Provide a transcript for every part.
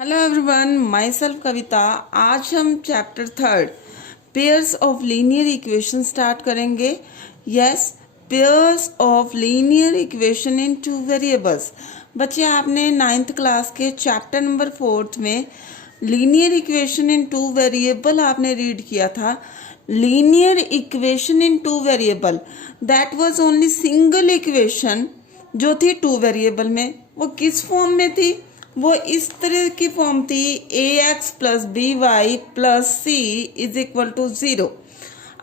Hello everyone, myself Kavita. आज हम chapter 3 pairs of linear equation start करेंगे। Yes, pairs of linear equation in two variables. बच्चे, आपने 9th class के chapter number 4 में linear equation in two variable आपने read किया था। Linear equation in two variable, that was only single equation जो थी टू वेरिएबल में। वो किस फॉर्म में थी? वो इस तरह की फॉर्म थी, ax plus b y plus c is equal to 0।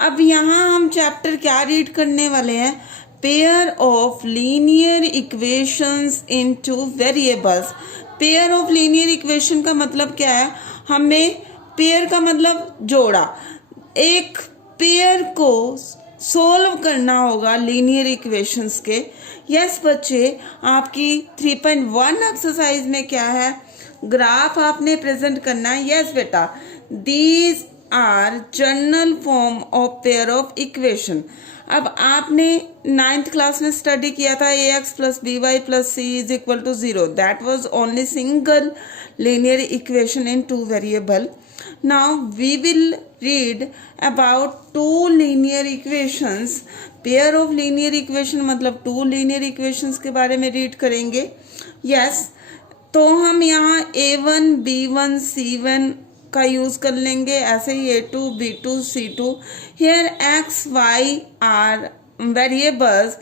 अब यहाँ हम चैप्टर क्या रीड करने वाले हैं? Pair of linear equations into variables. Pair of linear equation का मतलब क्या है? हमें पेयर का मतलब जोड़ा, एक पेयर को सोल्व करना होगा लीनियर इक्वेशंस के। यस बच्चे, आपकी 3.1 एक्सरसाइज में क्या है? ग्राफ आपने प्रेजेंट करना है। यस बेटा, these are general form of pair of equation. अब आपने 9th क्लास में स्टडी किया था ax plus b y plus c is equal to 0। That was only single linear equation in two variable. Now we will read about two linear equations. Pair of linear equation मतलब two linear equations के बारे में read करेंगे। Yes, तो हम यहाँ a1 b1 c1 का use कर लेंगे, ऐसे ही a2 b2 c2। Here x y are variables,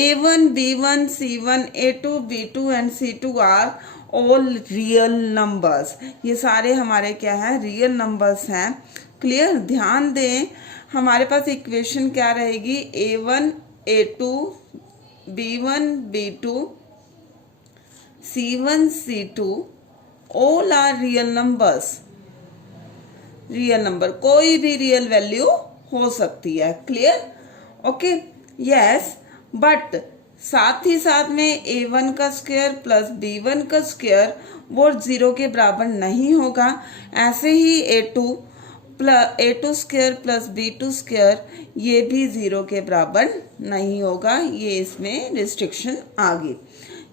a1 b1 c1 a2 b2 and c2 are all real numbers. ये सारे हमारे क्या है? रियल नंबर्स हैं। क्लियर? ध्यान दें, हमारे पास इक्वेशन क्या रहेगी? a1 a2 b1 b2 c1 c2 all are real numbers. Real number, कोई भी रियल वैल्यू हो सकती है। क्लियर? Okay, yes. बट साथ ही साथ में a1 का स्क्वायर प्लस b1 का स्क्वायर वो 0 के बराबर नहीं होगा। ऐसे ही a2 square plus b2 square ये भी 0 के बराबर नहीं होगा। ये इसमें रिस्ट्रिक्शन आ गई।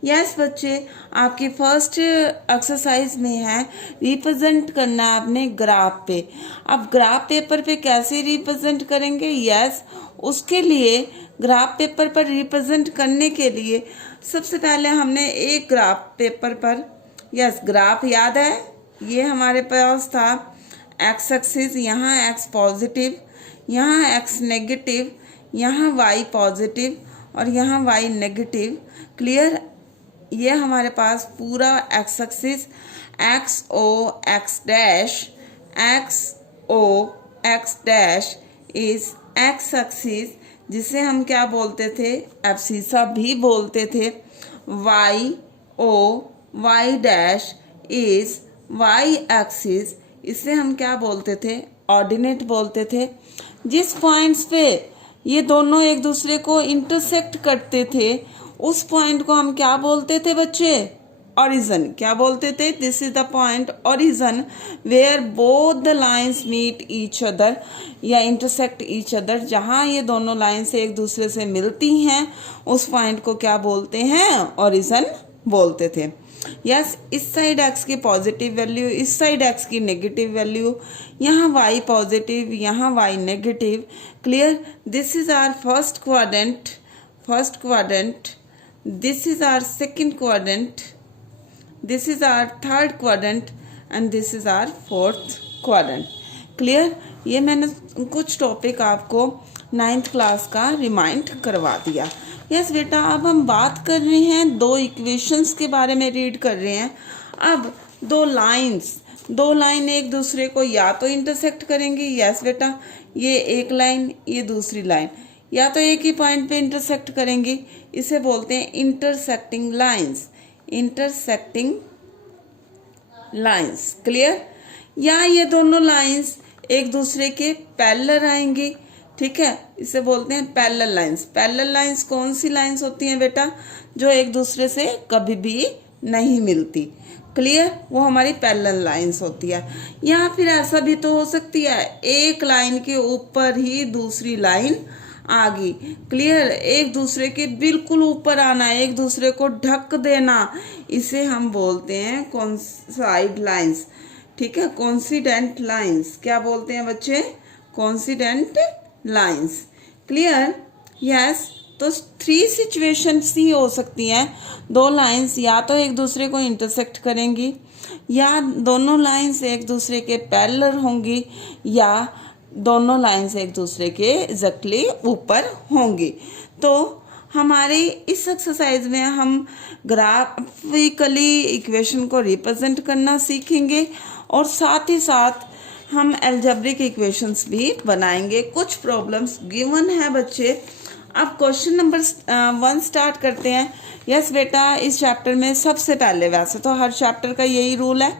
यस बच्चे, आपकी फर्स्ट एक्सरसाइज में है रिप्रेजेंट करना है आपने ग्राफ पे। अब ग्राफ पेपर पे कैसे रिप्रेजेंट करेंगे? यस, उसके लिए ग्राफ पेपर पर रिप्रेजेंट करने के लिए सबसे पहले हमने एक ग्राफ पेपर पर, यस ग्राफ याद है, ये हमारे पास था एक्स एक्सिस, यहाँ एक्स पॉजिटिव, यहाँ एक्स नेगेटिव, यहाँ वाई पॉजिटिव और यहाँ वाई नेगेटिव। क्लियर? ये हमारे पास पूरा x axis, x O x dash is x axis, जिसे हम क्या बोलते थे? एब्सिसा भी बोलते थे। Y O y dash is y axis, इसे हम क्या बोलते थे? ऑर्डिनेट बोलते थे। जिस पॉइंट्स पे ये दोनों एक दूसरे को इंटरसेक्ट करते थे उस पॉइंट को हम क्या बोलते थे बच्चे? ओरिजिन। क्या बोलते थे? This is the point origin where both the lines meet each other या इंटरसेक्ट ईच अदर। जहाँ ये दोनों लाइंस एक दूसरे से मिलती हैं उस पॉइंट को क्या बोलते हैं? ओरिजिन बोलते थे। यस, इस साइड एक्स की पॉजिटिव वैल्यू, इस साइड एक्स की नेगेटिव वैल्यू, यहाँ वाई पॉजिटिव, यहाँ y negative. Clear? This is our first quadrant, this is our second quadrant, this is our third quadrant and this is our fourth quadrant. Clear? ये मैंने कुछ topic आपको 9th class का remind करवा दिया। Yes बेटा, अब हम बात कर रहे हैं दो इक्वेशंस के बारे में रीड कर रहे हैं। अब दो लाइन एक दूसरे को या तो इंटरसेक्ट करेंगी। यस बेटा, ये एक लाइन, ये दूसरी लाइन या तो एक ही पॉइंट पे इंटरसेक्ट करेंगी। इसे बोलते हैं इंटरसेक्टिंग लाइंस। क्लियर? या ये दोनों लाइंस एक दूसरे के पैरेलल आएंगी। ठीक है, इसे बोलते हैं पैरेलल लाइंस। कौन सी लाइंस होती हैं बेटा? जो एक दूसरे से कभी भी नहीं मिलती। क्लियर? वो हमारी पैरेलल लाइंस होती है। या फिर ऐसा भी तो हो सकती है, एक लाइन के ऊपर ही दूसरी लाइन आ गई। क्लियर, एक दूसरे के बिल्कुल ऊपर आना, एक दूसरे को ढक देना, इसे हम बोलते हैं कॉन्साइड लाइंस। ठीक है, कॉन्सिडेंट लाइंस। क्या बोलते हैं बच्चे? Coincident lines. Clear, yes. तो 3 सिचुएशंस ही हो सकती हैं। 2 लाइंस या तो एक दूसरे को इंटरसेक्ट करेंगी, या दोनों लाइंस एक दूसरे के पैरेलल होंगी, या दोनों लाइंस एक दूसरे के एग्जैक्टली ऊपर होंगी। तो हमारे इस एक्सरसाइज में हम ग्राफिकली इक्वेशन को रिप्रेजेंट करना सीखेंगे, और साथ ही साथ हम अलजेब्रिक इक्वेशंस भी बनाएंगे। कुछ प्रॉब्लम्स गिवन है बच्चे। अब क्वेश्चन नंबर 1 स्टार्ट करते हैं। यस बेटा, इस चैप्टर में सबसे पहले, वैसे तो हर चैप्टर का यही रूल है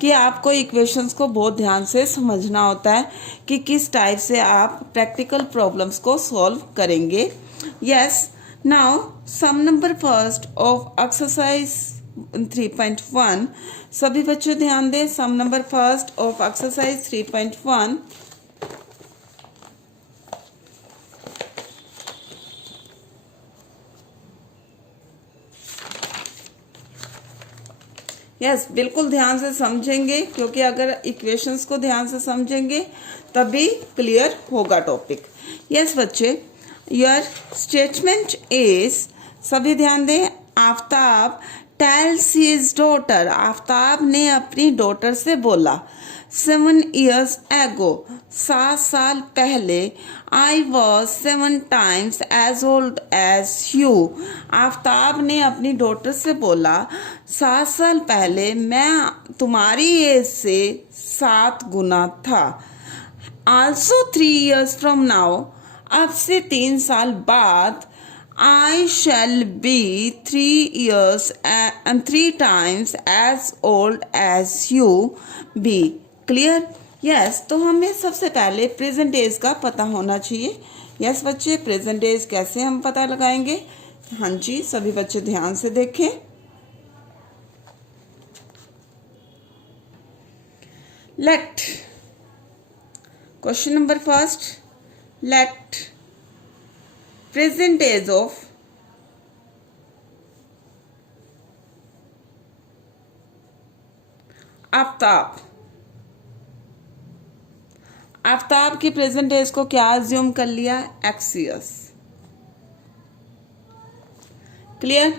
कि आपको इक्वेशंस को बहुत ध्यान से समझना होता है कि किस टाइप से आप प्रैक्टिकल प्रॉब्लम्स को सॉल्व करेंगे। Yes, now sum number first of exercise 3.1। सभी बच्चे ध्यान दें। Sum number first of exercise 3.1। Yes, बिल्कुल ध्यान से समझेंगे, क्योंकि अगर इक्वेशंस को ध्यान से समझेंगे तभी क्लियर होगा टॉपिक। यस बच्चे, योर स्टेटमेंट इज, सभी ध्यान दें। Aftab tales his daughter, Aftab ने अपनी डॉटर से बोला, 7 years ago, 7 साल पहले, I was 7 times as old as you। Aftab ने अपनी डॉटर से बोला, 7 साल पहले मैं तुम्हारी एज से 7 गुना था। Also 3 years from now, अब से 3 साल बाद, I shall be 3 years and 3 times as old as you be। Clear, yes. तो हमें सबसे पहले प्रेजेंट एज का पता होना चाहिए। यस बच्चे, प्रेजेंट एज कैसे हम पता लगाएंगे? हाँ जी, सभी बच्चे ध्यान से देखें। Let, question number first, let present age of Aftab, Aftab की प्रेजेंट एज को क्या अज्यूम कर लिया? x years। क्लियर,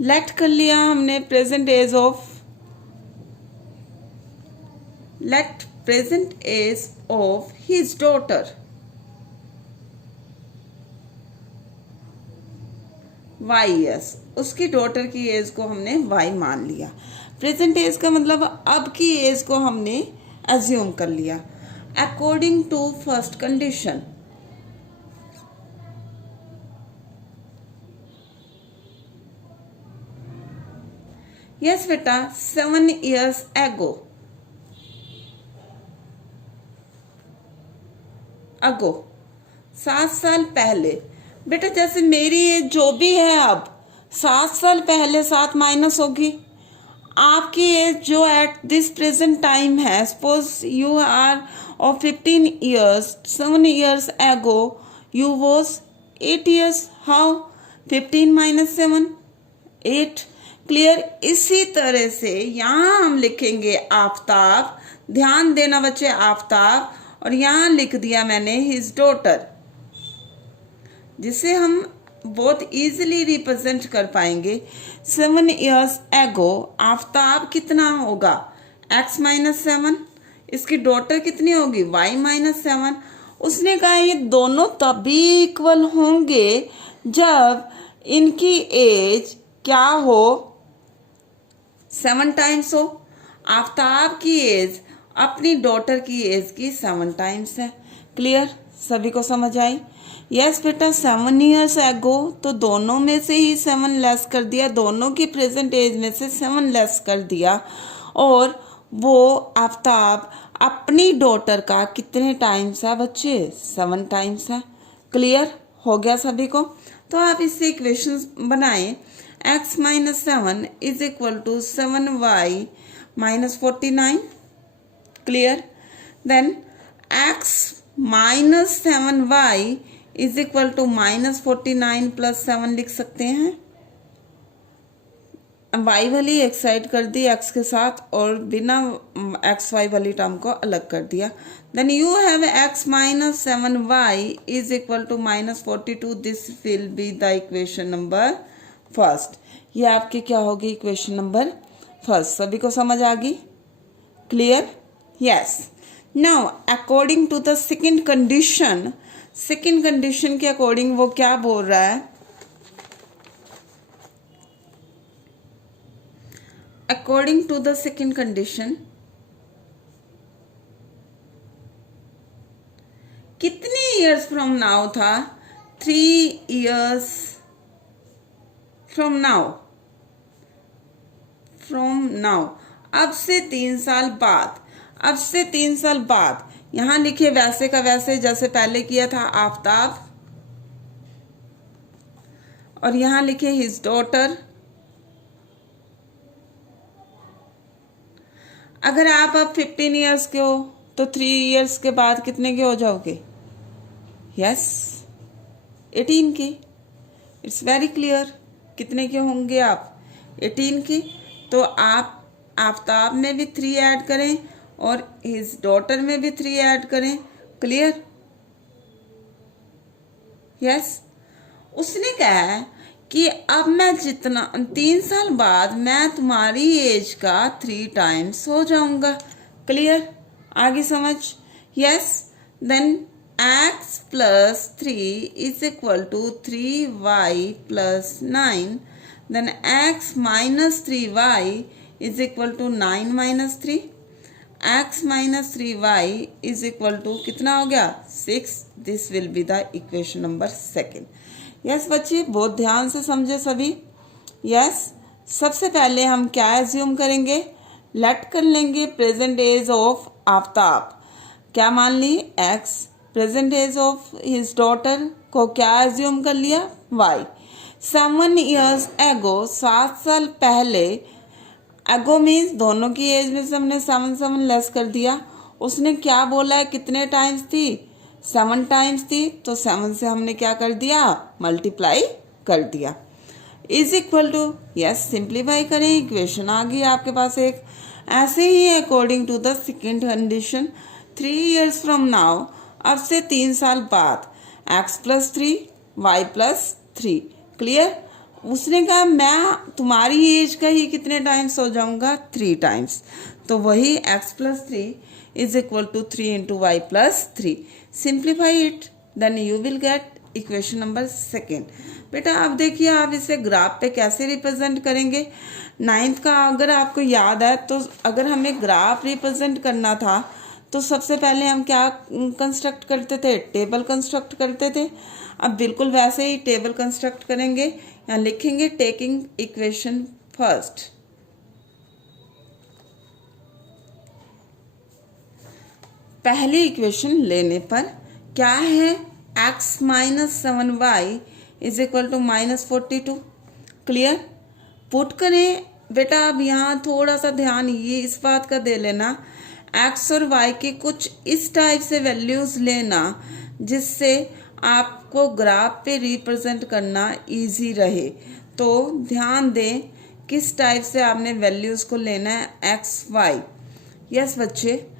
लेट कर लिया हमने present age of, let present age of his daughter y years। उसकी डॉटर की एज को हमने y मान लिया। प्रेजेंट एज का मतलब अब की एज को हमने अज्यूम कर लिया according to first condition. Yes बेटा, 7 years ago, अगो 7 साल पहले। बेटा जैसे मेरी एज जो भी है अब, 7 साल पहले 7 माइनस होगी। आपकी एज जो एट दिस प्रेजेंट टाइम है, suppose you are of 15 years, 7 years ago you was 8 years। how? 15 minus 7, 8। Clear, इसी तरह से यहाँ हम लिखेंगे आफ्ताब, ध्यान देना बच्चे, आफ्ताब, और यहाँ लिख दिया मैंने हिज डॉटर, जिसे हम बहुत इजीली रिप्रेजेंट कर पाएंगे। 7 years ago आफ्ताब कितना होगा? x minus 7। इसकी डॉटर कितनी होगी? y minus 7। उसने कहा ये दोनों तभी इक्वल होंगे जब इनकी एज क्या हो? 7 टाइम्स हो। आफ्ताब की एज अपनी डॉटर की एज की 7 टाइम्स है। क्लियर, सभी को समझ आई? यस बेटा, 7 years ago, तो दोनों में से ही 7 लेस कर दिया, दोनों की प्रेजेंट एज में से 7 लेस कर दिया, और वो आफ्ताब अपनी डॉटर का कितने टाइम्स है बच्चे? 7 टाइम्स है। क्लियर हो गया सभी को? तो आप इससे इक्वेशंस बनाएं। x minus 7 is equal to 7y minus 49। Clear, then x minus 7y is equal to -49 + 7 लिख सकते हैं। y वाली एक साइड कर दी x के साथ और बिना xy वाली टर्म को अलग कर दिया। Then you have x - 7y is equal to -42। This will be the equation number first. ये आपकी क्या होगी? Equation number first. सभी को समझ आ गई? Clear? Yes. Now according to the second condition, second condition के अकॉर्डिंग वो क्या बोल रहा है? According to the second condition, कितने years from now था? 3 years from now, अब से 3 साल बाद, अब से 3 साल बाद। यहां लिखे वैसे का वैसे जैसे पहले किया था आफ्ताब, और यहां लिखे हिज डॉटर। अगर आप अब 15 ईयर्स के हो तो 3 ईयर्स के बाद कितने के हो जाओगे? यस, 18 के। It's very clear. कितने के होंगे आप? 18 के। तो आप आफ्ताब में भी 3 ऐड करें और हिज डॉटर में भी 3 ऐड करें। क्लियर? यस। उसने कहा है कि अब मैं जितना 3 साल बाद मैं तुम्हारी एज का 3 टाइम्स हो जाऊंगा। क्लियर? आगे समझ? Yes. Then x + 3 is equal to 3y + 9। Then x - 3y is equal to 9 - 3। x - 3y is equal to कितना हो गया? 6। This will be the equation number second. Yes बच्चे, बहुत ध्यान से समझे सभी। यस। सबसे पहले हम क्या एज्यूम करेंगे? लेट कर लेंगे प्रेजेंट एज ऑफ आफ्ताब। क्या मान ली? x। Present age of his daughter को क्या एज्यूम कर लिया? y। 7 years ago, 7 साल पहले। एगो मीन्स दोनों की एज में से हमने 7 लेस कर दिया। उसने क्या बोला है? कितने टाइम्स थी? 7 टाइम्स थी। तो 7 से हमने क्या कर दिया? मल्टीप्लाई कर दिया। Is equal to, yes, simplify करें, इक्वेशन आ गई आपके पास एक। ऐसे ही according to the second condition, 3 years from now, अब से 3 साल बाद, x + 3 y + 3। क्लियर? उसने कहा मैं तुम्हारी एज का ही कितने टाइम्स हो जाऊंगा? 3 टाइम्स। तो वही x + 3 is equal to 3 × y + 3। Simplify it, then you will get equation number second. बेटा अब देखिए आप इसे ग्राफ पे कैसे रिप्रेजेंट करेंगे। 9th का अगर आपको याद है तो अगर हमें ग्राफ रिप्रेजेंट करना था तो सबसे पहले हम क्या कंस्ट्रक्ट करते थे? टेबल कंस्ट्रक्ट करते थे। अब बिल्कुल वैसे ही टेबल कंस्ट्रक्ट करेंगे। यहाँ लिखेंगे टेकिंग इक्वेशन फर्स्ट। पहली इक्वेशन लेने पर क्या है? x - 7y is equal to -42। Clear? Put करें। बेटा अब यहाँ थोड़ा सा ध्यान ये इस बात का दे लेना, x और y के कुछ इस टाइप से वैल्यूज लेना जिससे आपको ग्राफ पे रिप्रेजेंट करना इजी रहे। तो ध्यान दें किस टाइप से आपने वैल्यूज को लेना है, x y। यस बच्चे,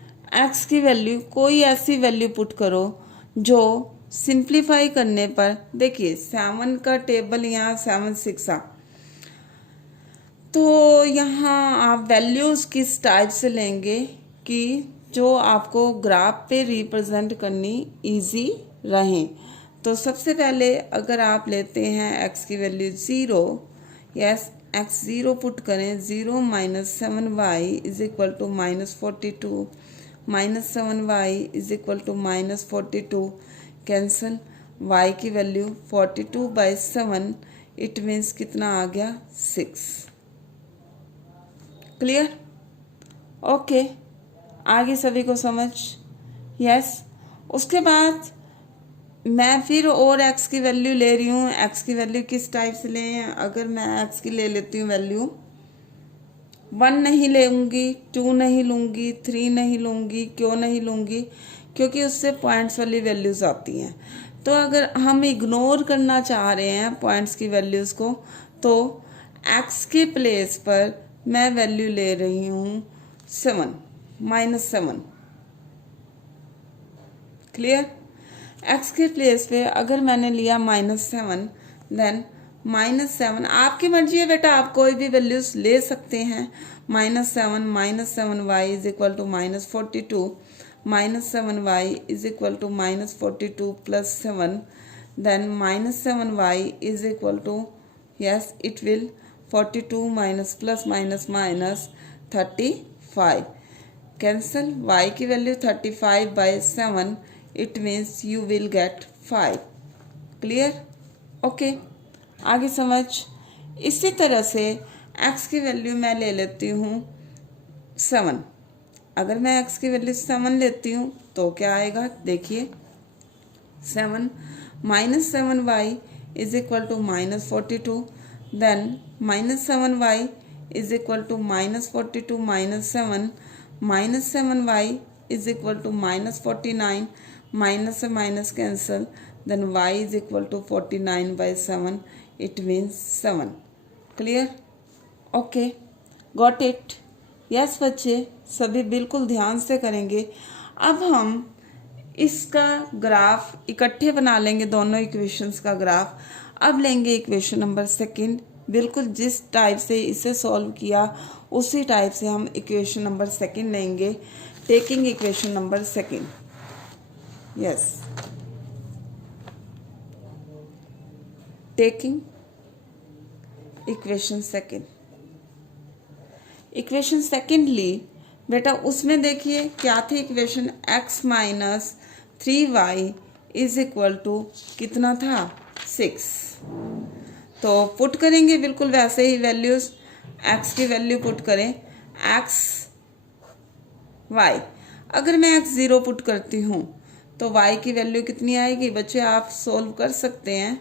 x की वैल्यू कोई ऐसी वैल्यू पुट करो जो सिंप्लीफाई करने पर, देखिए 7 का टेबल यहाँ 7 6 तो यहाँ आप वैल्यूज किस टाइप से लेंगे कि जो आपको ग्राफ पे रिप्रेजेंट करनी इजी रहे। तो सबसे पहले अगर आप लेते हैं x की वैल्यू 0, यस x 0 पुट करें, 0 - 7y is equal to -42, -7y is equal to -42, cancel. y की वैल्यू 42/7, इट मीन्स कितना आ गया? 6। क्लियर? ओके, आगे सभी को समझ? यस। उसके बाद मैं फिर और x की वैल्यू ले रही हूँ। x की वैल्यू किस टाइप से लें? अगर मैं x की ले लेती हूँ वैल्यू, 1 नहीं लूँगी, 2 नहीं लूँगी, 3 नहीं लूँगी। क्यों नहीं लूँगी? क्योंकि उससे पॉइंट्स वाली वैल्यूज आती हैं। तो अगर हम इग्नोर करना चाह रहे हैं पॉइंट्स की वैल्यूज़ को, तो x के प्लेस पर मैं वैल्यू ले रही हूँ 7, -7। क्लियर? x के प्लेस पे अगर मैंने लिया -7, देन -7, आपकी मर्जी है बेटा, आप कोई भी वैल्यूज ले सकते हैं। -7 y is equal to -42, -7 y is equal to -42 plus 7, then -7 y is equal to, yes it will 42 minus plus minus minus 35, cancel, y की value 35/7, it means you will get 5। Clear? Okay, आगे समझ। इसी तरह से x की value मैं ले लेती हूँ 7। अगर मैं x की वैल्यू 7 लेती हूँ तो क्या आएगा, देखिए 7 -7y is equal to -42, then -7y is equal to -42 minus 7, -7y is equal to -49, minus से minus cancel, then y is equal to 49/7, it means 7। Clear? Okay, got it? Yes बच्चे, सभी बिल्कुल ध्यान से करेंगे। अब हम इसका ग्राफ इकट्ठे बना लेंगे, दोनों इक्वेशंस का ग्राफ। अब लेंगे इक्वेशन नंबर 2, बिल्कुल जिस टाइप से इसे सॉल्व किया उसी टाइप से हम इक्वेशन नंबर 2 लेंगे। Taking equation number 2, yes, taking equation 2। Equation 2 ली बेटा, उसमें देखिए क्या थी equation, x minus 3y is equal to कितना था, 6। तो पुट करेंगे बिल्कुल वैसे ही वैल्यूज, x की वैल्यू पुट करें, x y, अगर मैं x 0 पुट करती हूँ तो y की वैल्यू कितनी आएगी बच्चे, आप सोल्व कर सकते हैं।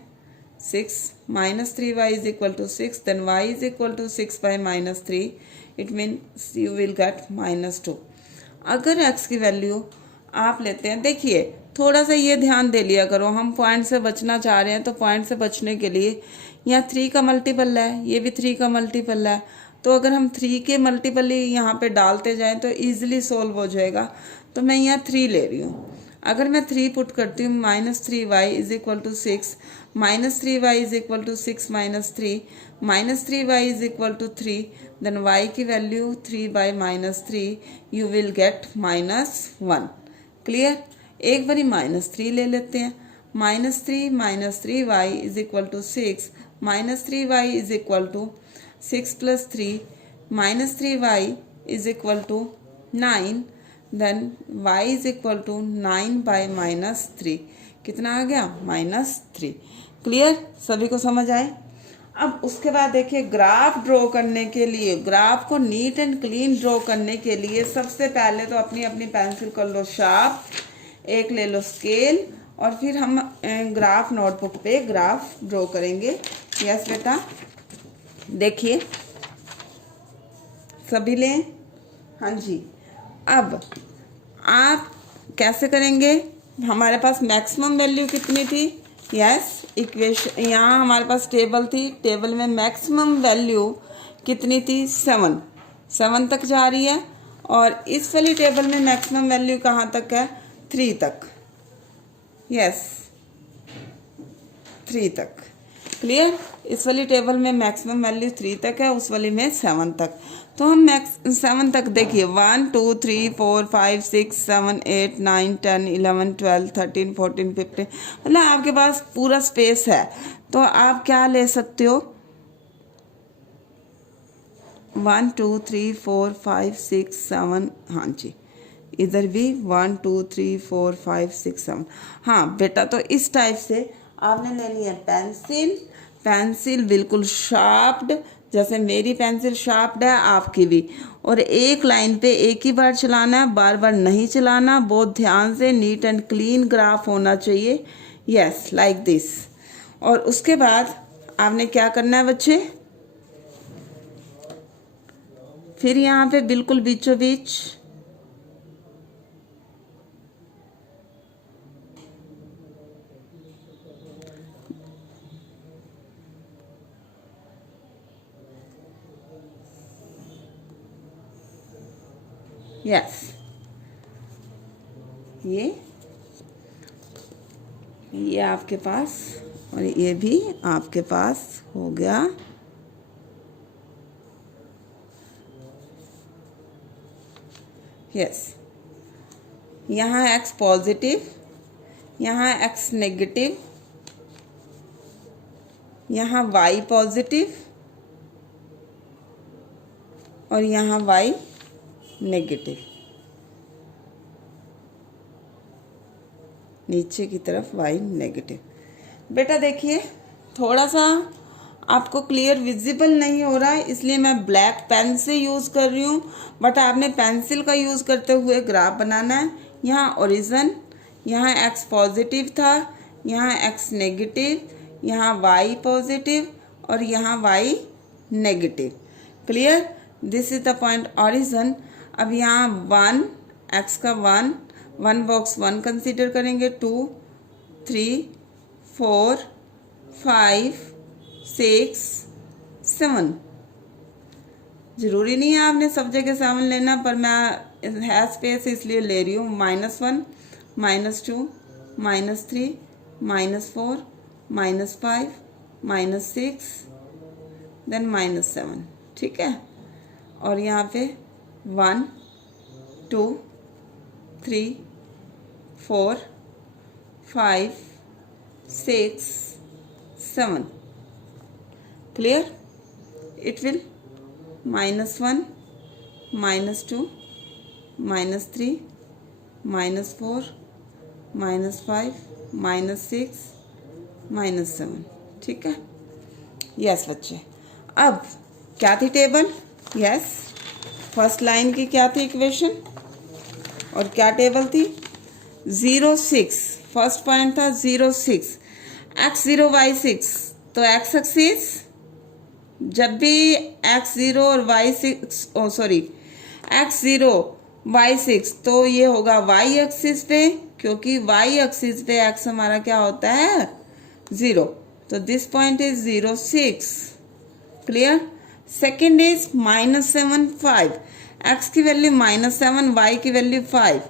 6 -3y is equal to 6, then y is equal to 6/-3, it means you will get -2। अगर x की वैल्यू आप लेते हैं, देखिए थोड़ा सा ये ध्यान दे लिया करो, हम पॉइंट से बचना चाह रहे हैं तो पॉइंट से बचने के लिए यहाँ 3 का मल्टीपल है, ये भी 3 का मल्टीपल है, तो अगर हम 3 के मल्टीपल ही यहाँ पे डालते जाएं तो ईजिली सोल्व हो जाएगा। तो मैं यहाँ 3 ले रही हूँ। अगर मैं 3 पुट करती हूँ, -3y is equal to 6, -3y is equal to 6 - 3, -3y is equal to 3, then y की value 3/-3, you will get -1। Clear? एक बारी -3 ले लेते हैं, -3 - 3y is equal to 6, -3y is equal to 6 + 3, -3y is equal to 9, then y is equal to 9/-3, कितना आ गया, -3। Clear? सभी को समझ आए? अब उसके बाद देखिए ग्राफ ड्रॉ करने के लिए, ग्राफ को नीट एंड क्लीन ड्रॉ करने के लिए सबसे पहले तो अपनी अपनी पेंसिल कर लो शार्प, एक ले लो स्केल, और फिर हम ग्राफ नोटबुक पे ग्राफ ड्रॉ करेंगे। यस बेटा, देखिए सभी लें, हाँ जी। अब आप कैसे करेंगे, हमारे पास मैक्सिमम वैल्यू कितनी थी, यस इक्वेशन, यहाँ हमारे पास टेबल थी, टेबल में मैक्सिमम वैल्यू कितनी थी, 7 तक जा रही है, और इस वाली टेबल में मैक्सिमम वैल्यू कहाँ तक है, 3 तक, यस 3 तक। क्लियर? इस वाली टेबल में मैक्सिमम वैल्यू 3 तक है, उस वाली में 7 तक। तो हम 7 तक देखिए, 1 2 3 4 5 6 7 8 9 10 11 12 13 14 15, मतलब आपके पास पूरा स्पेस है, तो आप क्या ले सकते हो, 1 2 3 4 5 6 7, हाँ जी इधर भी 1 2 3 4 5 6 7। हाँ बेटा, तो इस टाइप से आपने लेनी है पेंसिल, पेंसिल बिल्कुल शार्प्ड, जैसे मेरी पेंसिल शार्प्ड है आपकी भी, और एक लाइन पे एक ही बार चलाना है, बार बार नहीं चलाना, बहुत ध्यान से नीट एंड क्लीन ग्राफ होना चाहिए, यस लाइक दिस। और उसके बाद आपने क्या करना है बच्चे, फिर यहाँ पे बिल्कुल बीचों बीच यस, ये आपके पास और ये भी आपके पास हो गया। यस, यहाँ x पॉजिटिव, यहाँ x नेगेटिव, यहाँ y पॉजिटिव और यहाँ y नेगेटिव, नीचे की तरफ y नेगेटिव। बेटा देखिए, थोड़ा सा आपको क्लियर विजिबल नहीं हो रहा है, इसलिए मैं ब्लैक पेन से यूज़ कर रही हूँ, बट आपने पेंसिल का यूज़ करते हुए ग्राफ बनाना है। यहाँ ओरिजिन, यहाँ x पॉजिटिव था, यहाँ x नेगेटिव, यहाँ y पॉजिटिव और यहाँ y negative. Clear? This is the point origin. अब यहाँ 1, x का 1 बॉक्स 1 कंसीडर करेंगे, 2, 3, 4, 5, 6, 7। ज़रूरी नहीं है आपने सब जगह 7 लेना, पर मैं है स्पेस इसलिए ले रही हूँ। -1, -2, -3, -4, -5, -6, देन -7। ठीक है, और यहाँ पे 1, 2, 3, 4, 5, 6, 7। Clear? It will -1, -2, -3, -4, -5, -6, -7। ठीक है? यस बच्चे। अब क्या थी टेबल? यस, फर्स्ट लाइन की क्या थी इक्वेशन और क्या टेबल थी? 0, 6। फर्स्ट पॉइंट था 0, 6, x0 y6। तो x एक्सिस, जब भी x0 और y6 x0 y6 तो ये होगा y एक्सिस पे, क्योंकि y एक्सिस पे x हमारा क्या होता है? 0। तो this point is 0, 6। Clear? Second is -7, 5। x की वैल्यू -7, y की वैल्यू 5।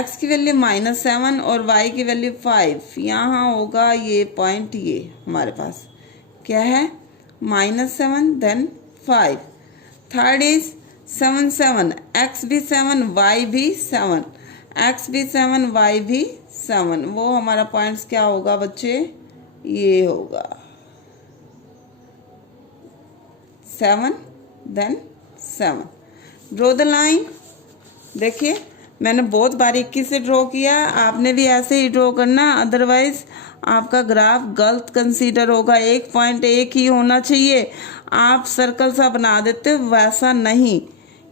x की वैल्यू -7 और y की वैल्यू 5। यहाँ होगा ये पॉइंट, ये हमारे पास क्या है? -7 देन 5। Third is 7, 7। x भी 7, y भी 7। x भी 7, y भी 7। वो हमारा पॉइंट्स क्या होगा बच्चे? ये होगा 7 देन 7। Draw the line. देखिए, मैंने बहुत बारीकी से ड्रॉ किया, आपने भी ऐसे ही ड्रॉ करना, अदरवाइज आपका ग्राफ गलत कंसीडर होगा। एक पॉइंट एक ही होना चाहिए, आप सर्कल सा बना देते हो, वैसा नहीं।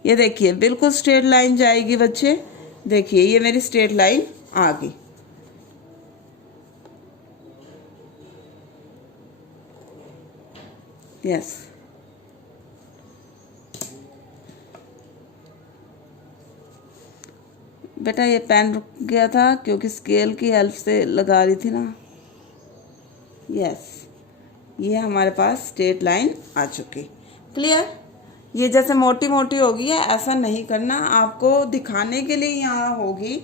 ये देखिए, बिल्कुल स्ट्रेट लाइन जाएगी बच्चे। देखिए, ये मेरी स्ट्रेट लाइन आ गई। यस, बेटा ये पेन रुक गया था क्योंकि स्केल की हेल्प से लगा रही थी ना। यस, ये हमारे पास स्ट्रेट लाइन आ चुकी। क्लियर? ये जैसे मोटी मोटी होगी है, ऐसा नहीं करना, आपको दिखाने के लिए यहाँ होगी,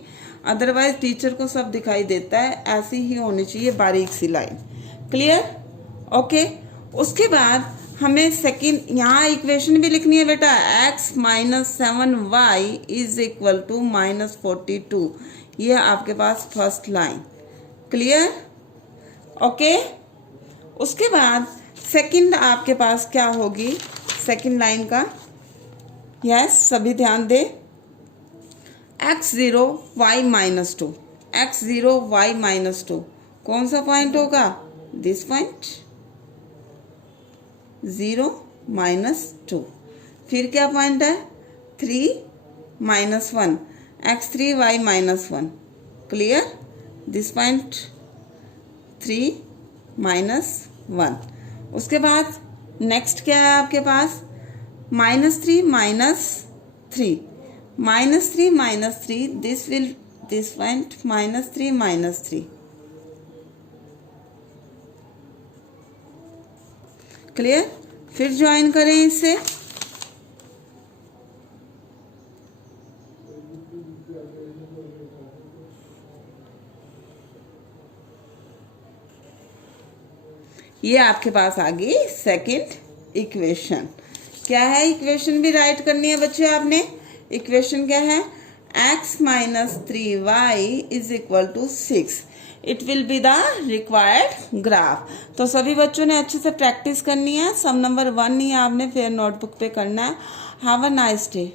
अदरवाइज टीचर को सब दिखाई देता है। ऐसी ही होनी चाहिए बारीक सी लाइन। क्लियर? ओके। उसके बाद हमें सेकंड यहाँ इक्वेशन भी लिखनी है बेटा। x -7y is equal to -42। ये आपके पास फर्स्ट लाइन। क्लियर? ओके। उसके बाद सेकंड आपके पास क्या होगी सेकंड लाइन का? यस, सभी ध्यान दे। x0 y -2, x0 y -2 कौन सा पॉइंट होगा? This point, 0 -2। फिर क्या पॉइंट है? 3 -1, x3 y -1। Clear? This point 3 -1। उसके बाद नेक्स्ट क्या है आपके पास? -3 -3, -3 -3, दिस पॉइंट -3 -3। क्लियर? फिर ज्वाइन करें इसे। ये आपके पास आ गई सेकंड इक्वेशन। क्या है इक्वेशन भी राइट करनी है बच्चे आपने। इक्वेशन क्या है, x minus 3y is equal to 6। It will be the required graph. तो सभी बच्चों ने अच्छे से प्रैक्टिस करनी है। सम नंबर 1 ही आपने फिर नोटबुक पे करना है। Have a nice day.